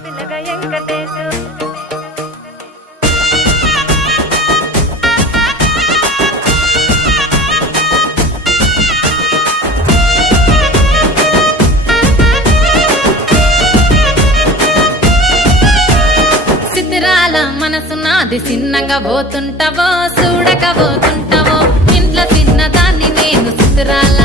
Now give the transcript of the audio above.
పిల్లగా వెంకటేశు చిత్రాల మనసు నాది చిన్నగా పోతుంటావో చూడక పోతుంటావో ఇంట్లో చిన్నదాన్ని నేను చిత్రాల